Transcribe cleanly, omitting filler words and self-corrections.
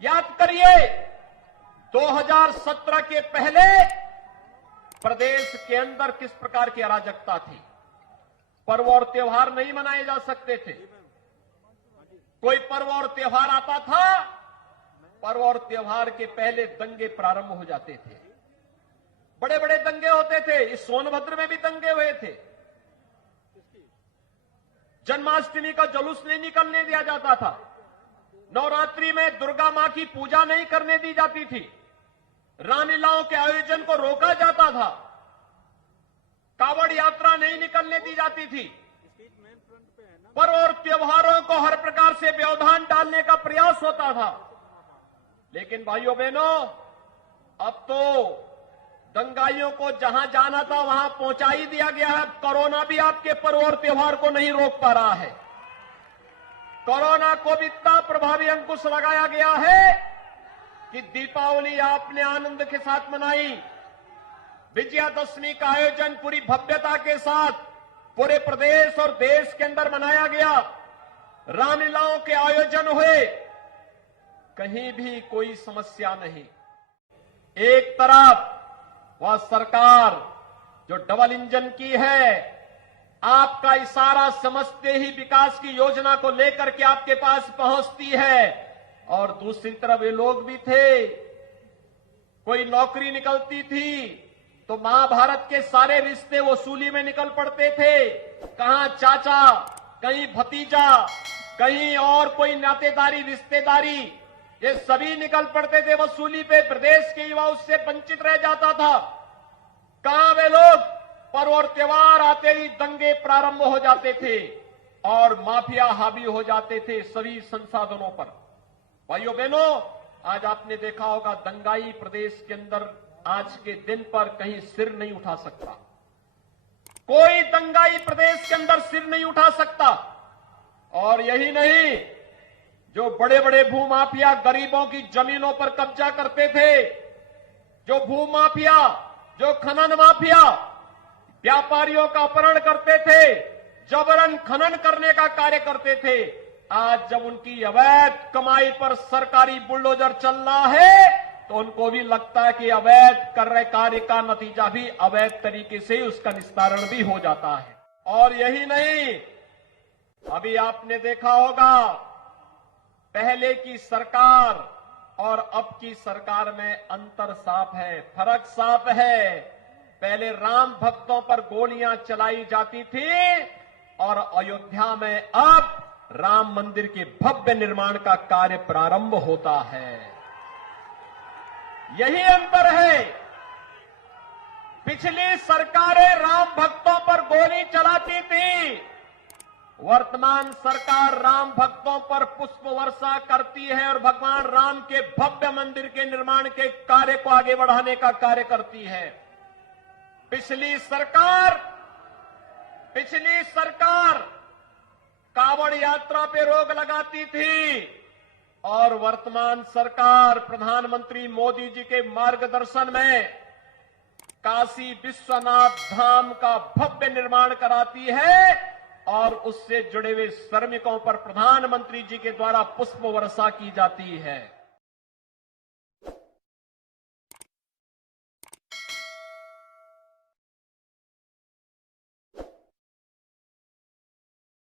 याद करिए 2017 के पहले प्रदेश के अंदर किस प्रकार की अराजकता थी। पर्व और त्योहार नहीं मनाए जा सकते थे। कोई पर्व और त्योहार आता था, पर्व और त्योहार के पहले दंगे प्रारंभ हो जाते थे। बड़े बड़े दंगे होते थे। इस सोनभद्र में भी दंगे हुए थे। जन्माष्टमी का जुलूस नहीं निकलने दिया जाता था। नवरात्रि में दुर्गा मां की पूजा नहीं करने दी जाती थी। रामलीलाओं के आयोजन को रोका जाता था। कावड़ यात्रा नहीं निकलने दी जाती थी। पर्व और त्योहारों को हर प्रकार से व्यवधान डालने का प्रयास होता था। लेकिन भाइयों बहनों, अब तो दंगाइयों को जहां जाना था वहां पहुंचा ही दिया गया है। कोरोना भी आपके पर्व और त्योहार को नहीं रोक पा रहा है। कोरोना को भी इतना प्रभावी अंकुश लगाया गया है कि दीपावली आपने आनंद के साथ मनाई। विजयादशमी का आयोजन पूरी भव्यता के साथ पूरे प्रदेश और देश के अंदर मनाया गया। रामलीलाओं के आयोजन हुए, कहीं भी कोई समस्या नहीं। एक तरफ वह सरकार जो डबल इंजन की है, आपका इशारा समझते ही विकास की योजना को लेकर के आपके पास पहुंचती है, और दूसरी तरफ ये लोग भी थे। कोई नौकरी निकलती थी तो महाभारत के सारे रिश्ते वसूली में निकल पड़ते थे। कहां चाचा, कहीं भतीजा, कहीं और कोई नातेदारी रिश्तेदारी, ये सभी निकल पड़ते थे वसूली पे। प्रदेश के युवा उससे वंचित रह जाता था। कहां वे लोग? पर्व और त्योहार आते ही दंगे प्रारंभ हो जाते थे और माफिया हावी हो जाते थे सभी संसाधनों पर। भाइयों बहनों, आज आपने देखा होगा दंगाई प्रदेश के अंदर आज के दिन पर कहीं सिर नहीं उठा सकता। कोई दंगाई प्रदेश के अंदर सिर नहीं उठा सकता। और यही नहीं, जो बड़े बड़े भूमाफिया गरीबों की जमीनों पर कब्जा करते थे, जो भूमाफिया, जो खनन माफिया व्यापारियों का अपहरण करते थे, जबरन खनन करने का कार्य करते थे, आज जब उनकी अवैध कमाई पर सरकारी बुलडोजर चल रहा है तो उनको भी लगता है कि अवैध कर रहे कार्य का नतीजा भी अवैध तरीके से ही उसका निस्तारण भी हो जाता है। और यही नहीं, अभी आपने देखा होगा पहले की सरकार और अब की सरकार में अंतर साफ है, फर्क साफ है। पहले राम भक्तों पर गोलियां चलाई जाती थी और अयोध्या में अब राम मंदिर के भव्य निर्माण का कार्य प्रारंभ होता है। यही अंतर है। पिछली सरकारें राम भक्तों पर गोली चलाती थी, वर्तमान सरकार राम भक्तों पर पुष्प वर्षा करती है और भगवान राम के भव्य मंदिर के निर्माण के कार्य को आगे बढ़ाने का कार्य करती है। पिछली सरकार कावड़ यात्रा पे रोक लगाती थी और वर्तमान सरकार प्रधानमंत्री मोदी जी के मार्गदर्शन में काशी विश्वनाथ धाम का भव्य निर्माण कराती है और उससे जुड़े हुए श्रमिकों पर प्रधानमंत्री जी के द्वारा पुष्प वर्षा की जाती है।